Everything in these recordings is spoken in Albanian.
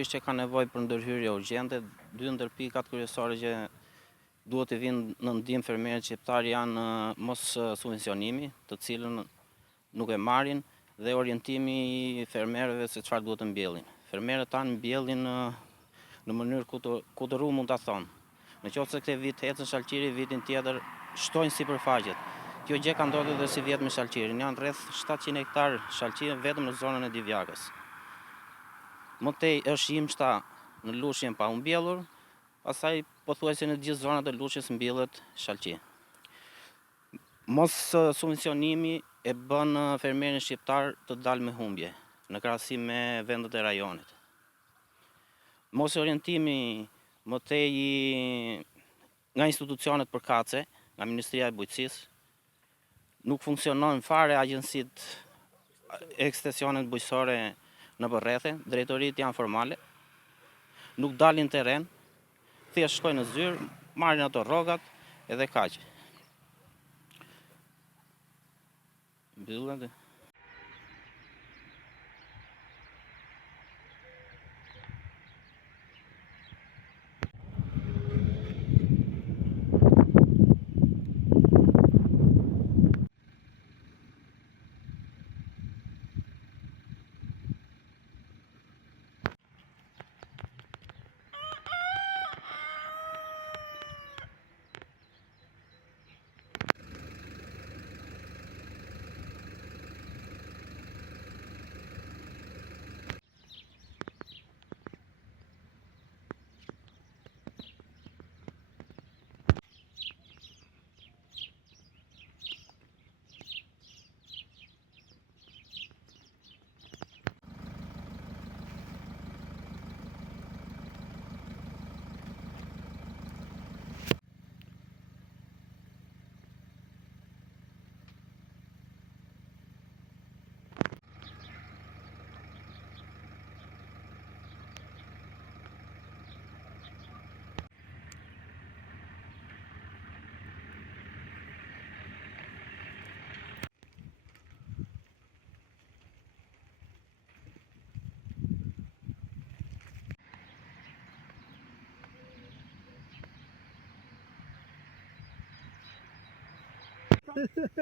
sigurisht që ka nevojë për ndërhyrje urgjente. Dy ndër pikat kryesore që duhet të vinë në ndihmë fermerët shqiptar janë mos subvencionimi, të cilën nuk e marrin, dhe orientimi i fermerëve se çfarë duhet të mbjellin. Fermerët tanë mbjellin në mënyrë kutëru, mund ta thonë. Nëse këtë vit ecën shalqiri, vitin tjetër shtojnë sipërfaqet. Kjo gjë ka ndodhur edhe si vjet me shalqirin. Janë rreth 700 hektar shalqire vetëm në zonën e Divjakës. Më tej është imshta në Lushnjën pa u mbjellur, pastaj pothuajse në gjithë zonat e Lushnjës mbjellet shalqi. Mos subvencionimi e bën fermerin shqiptar të dalë me humbje në krahasim me vendet e rajonit. Mos orientimi më tej nga institucionet përkatëse, nga Ministria e Bujqësisë, nuk funksionon fare agjencitë e ekstensionet bujqësore në përrethe, drejtoritë janë formale, nuk dalin terren, thjesht shkojnë në zyrë, marrin ato rrogat edhe kaq. Mbyllet.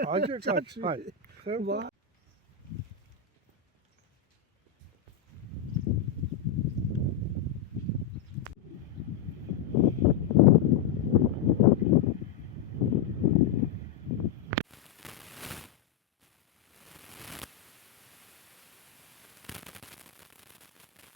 Hacı kaç.